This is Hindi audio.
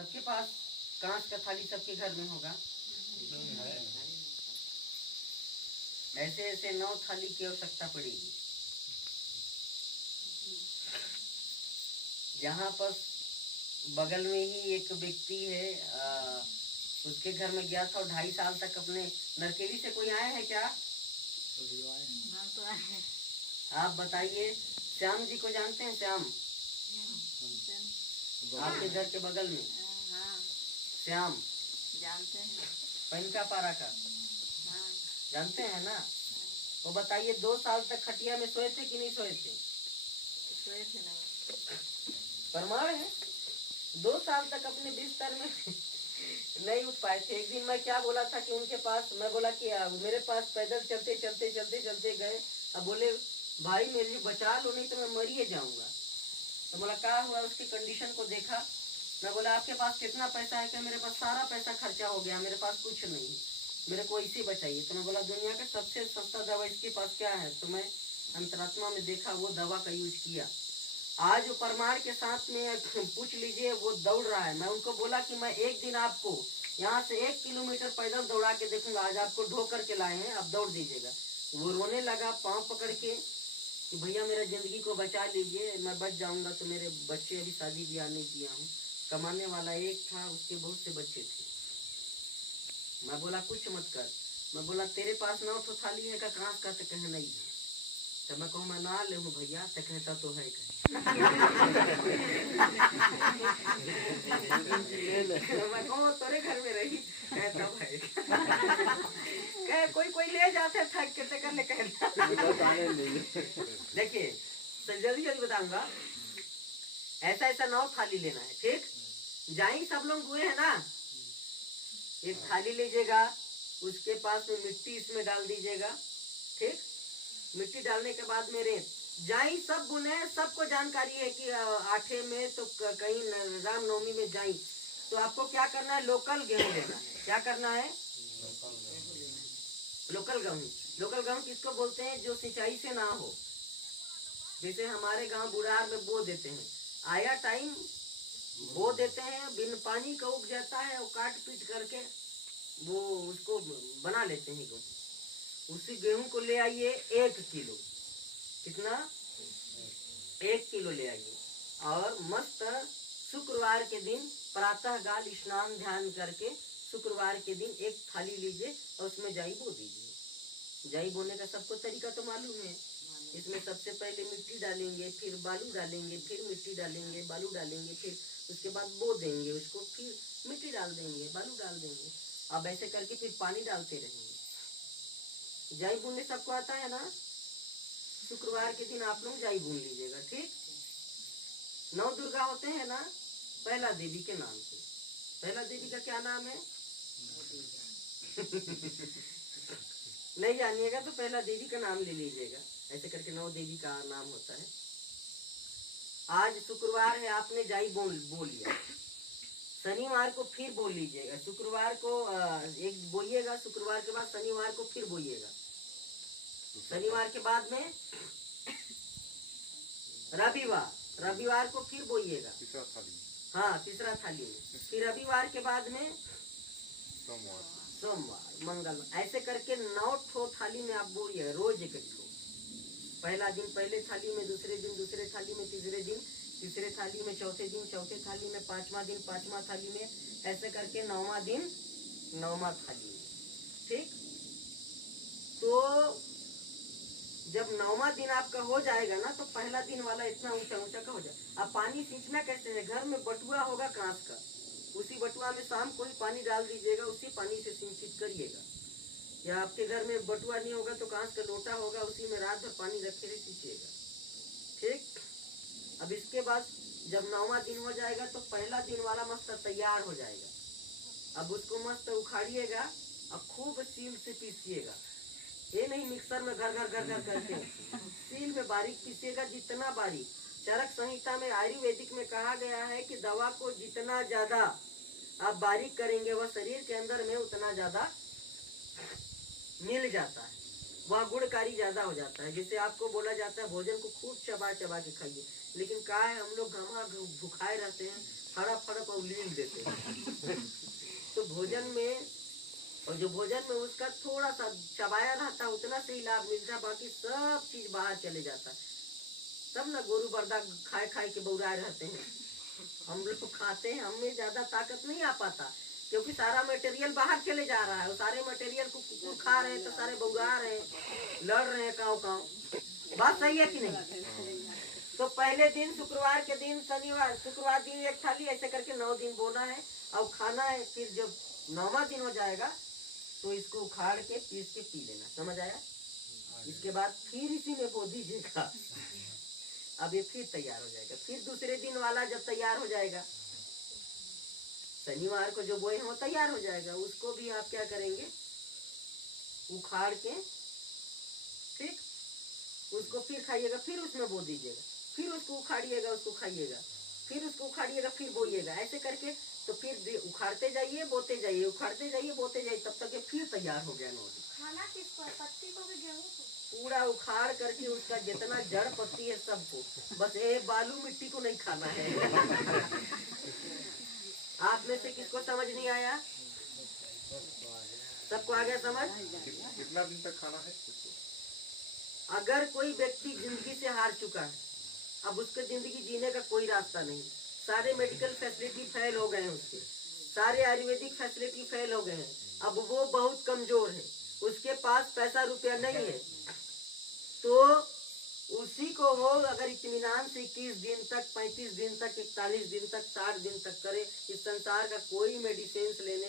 सबके पास कांच का थाली सबके घर में होगा। ऐसे ऐसे 9 थाली की आवश्यकता पड़ेगी। यहाँ पर बगल में ही एक व्यक्ति है, उसके घर में गया था और 2.5 साल तक अपने नरकेली से कोई आए हैं क्या? तो आए। आप बताइए, श्याम जी को जानते हैं? श्याम आपके घर के बगल में। हाँ श्याम जानते हैं। पनका पारा का हाँ जानते हैं ना? वो बताइए 2 साल तक खटिया में सोए थे कि नहीं सोए थे? सोए थे ना। प्रमाण है। 2 साल तक अपने बिस्तर में नहीं उठ पाए थे। एक दिन मैं क्या बोला था कि उनके पास, मैं बोला कि मेरे पास पैदल चलते चलते चलते चलते गए। अब बोले भाई मेरे लिए बचा लो नहीं तो मैं मर ही जाऊंगा। तो बोला क्या हुआ? उसकी कंडीशन को देखा। मैं बोला आपके पास कितना पैसा है? क्या मेरे पास सारा पैसा खर्चा हो गया, मेरे पास कुछ नहीं, मेरे को इसी बचाइए। तो मैं बोला दुनिया का सबसे सस्ता दवा इसके पास क्या है? तो मैं अंतरात्मा में देखा, वो दवा का यूज किया। आज वो प्रमाण के साथ में पूछ लीजिए, वो दौड़ रहा है। मैं उनको बोला कि मैं एक दिन आपको यहाँ से 1 किलोमीटर पैदल दौड़ा के देखूंगा। आज आपको ढो करके लाए हैं, आप दौड़ दीजिएगा। वो रोने लगा पाँव पकड़ के कि भैया मेरा जिंदगी को बचा लीजिए, मैं बच जाऊंगा। तो मेरे बच्चे अभी शादी ब्याह नहीं किया हूँ, कमाने वाला एक था, उसके बहुत से बच्चे थे। मैं बोला कुछ मत कर। मैं बोला तेरे पास 9 ठो थाली है का कांच का? तो कहे नहीं है। तो मैं कहूँ मैं ना ले हूँ भैया, तो कहता तो है मैं कहूँ तोरे घर में रही, कहता भाई कहे कोई ले जाते थक के कर ले देखिए जल्दी जल्दी बताऊंगा। ऐसा ऐसा 9 थाली लेना है, ठीक? जाएंगे सब लोग हुए हैं ना? एक थाली लीजिएगा, उसके पास में मिट्टी इसमें डाल दीजिएगा, ठीक? मिट्टी डालने के बाद में रेत जाई सब बुने। सबको जानकारी है कि 8 में तो कहीं रामनवमी में जाई। तो आपको क्या करना है? लोकल गेहूं लेना है। क्या करना है? लोकल गेहूं। लोकल गेहूं किसको बोलते हैं? जो सिंचाई से ना हो। जैसे हमारे गांव बुढ़ार में बो देते हैं, आया टाइम बो देते हैं, बिन पानी का उग जाता है, वो काट पीट करके वो उसको बना लेते हैं गेहूं। उसी गेहूं को ले आइए 1 किलो। कितना? 1 किलो ले आइए और मस्त शुक्रवार के दिन प्रातः काल स्नान ध्यान करके शुक्रवार के दिन 1 थाली लीजिए और उसमें जाई बो दीजिए। जाई बोने का सबको तरीका तो मालूम है। इसमें सबसे पहले मिट्टी डालेंगे, फिर बालू डालेंगे, फिर मिट्टी डालेंगे, बालू डालेंगे, फिर उसके बाद बो देंगे उसको, फिर मिट्टी डाल देंगे, बालू डाल देंगे। अब ऐसे करके फिर पानी डालते रहेंगे। जाई बुनने सबको आता है ना? शुक्रवार के दिन आप लोग जाई बुन लीजिएगा, ठीक? 9 दुर्गा होते हैं ना, पहला देवी के नाम से। पहला देवी का क्या नाम है? नहीं जानिएगा तो पहला देवी का नाम ले लीजिएगा। ऐसे करके 9 देवी का नाम होता है। आज शुक्रवार है, आपने जाई बोल लिया। शनिवार को फिर बोल लीजिएगा। शुक्रवार को एक बोइएगा, शुक्रवार के बाद शनिवार को फिर बोइएगा। शनिवार के बाद में रविवार को फिर बोइएगा। तीसरा थाली। हाँ, तीसरा थाली में। फिर रविवार के बाद में सोमवार, मंगलवार, ऐसे करके 9 ठो थाली में आप बोइएगा। रोज 1 ठो। पहला दिन पहले थाली में, दूसरे दिन दूसरे थाली में, तीसरे दिन तीसरे थाली में, चौथे दिन चौथे थाली में, 5वां दिन 5वां थाली में, ऐसे करके 9वां दिन 9वां थाली में, ठीक? तो जब 9वां दिन आपका हो जाएगा ना, तो पहला दिन वाला इतना ऊंचा ऊंचा का हो जाए। अब पानी सींचना कैसे है? घर में बटुआ होगा कांच का, उसी बटुआ में शाम को ही पानी डाल दीजिएगा, उसी पानी से सिंचित करिएगा। या आपके घर में बटुआ नहीं होगा तो कांच का लोटा होगा, उसी में रात भर पानी रखे रहे सींचिएगा, ठीक? अब इसके बाद जब 9वां दिन हो जाएगा तो पहला दिन वाला मस्त तैयार हो जाएगा। अब उसको मस्त उखाड़िएगा और खूब सील से पीसिएगा। ये नहीं मिक्सर में घर घर घर घर करके, सील में बारीक पीसिएगा, जितना बारीक। चरक संहिता में आयुर्वेदिक में कहा गया है कि दवा को जितना ज्यादा आप बारीक करेंगे वह शरीर के अंदर में उतना ज्यादा मिल जाता है, वह गुणकारी ज्यादा हो जाता है। जैसे आपको बोला जाता है भोजन को खूब चबा चबा के खाइए, लेकिन क्या है हम लोग घमा भुखाए रहते हैं, फड़ा फड़ा और लील देते हैं। तो भोजन में, और जो भोजन में उसका थोड़ा सा चबाया रहता है उतना से ही लाभ मिलता है, बाकी सब चीज बाहर चले जाता है। तब ना गोरू बर्दा खाए खाए के बौराए रहते हैं। हम लोग खाते हैं, हमें ज्यादा ताकत नहीं आ पाता क्योंकि सारा मटेरियल बाहर चले जा रहा है, और सारे मटेरियल को कुकुर खा रहे हैं तो सारे बौरा रहे हैं, लड़ रहे हैं काव काव। बात सही है कि नहीं? तो पहले दिन शुक्रवार के दिन, शनिवार शुक्रवार दिन एक थाली, ऐसे करके 9 दिन बोना है और खाना है। फिर जब 9वां दिन हो जाएगा तो इसको उखाड़ के पीस के पी लेना, समझ आया? इसके बाद फिर इसी में बो दीजिएगा, अब ये फिर तैयार हो जाएगा। फिर दूसरे दिन वाला जब तैयार हो जाएगा, शनिवार को जो बोए हैं वो तैयार हो जाएगा, उसको भी आप क्या करेंगे, उखाड़ के ठीक उसको फिर खाइएगा, फिर उसमें बो दीजिएगा, फिर उसको उखाड़िएगा, उसको खाइएगा, फिर उसको उखाड़िएगा, फिर बोइएगा, ऐसे करके। तो फिर उखाड़ते जाइए, बोते जाइए, उखाड़ते जाइए, बोते जाइए, तब तक ये फिर तैयार हो गया 9 दिन। खाना किसको है? पत्ती को भी गेहूं को? पूरा उखाड़ करके उसका जितना जड़ पत्ती है सबको, बस ये बालू मिट्टी को नहीं खाना है। आप में से किसको समझ नहीं आया? सबको आ गया समझ? कितना दिन तक खाना है? अगर कोई व्यक्ति जिंदगी से हार चुका है, अब उसके जिंदगी जीने का कोई रास्ता नहीं, सारे मेडिकल फैसिलिटी फेल हो गए हैं उसके, सारे आयुर्वेदिक फैसिलिटी फेल हो गए हैं, अब वो बहुत कमजोर है, उसके पास पैसा रुपया नहीं है, तो उसी को वो अगर इत्मीनान से 21 दिन तक, 35 दिन तक, 41 दिन तक, 60 दिन तक करे, इस संसार का कोई मेडिसिन लेने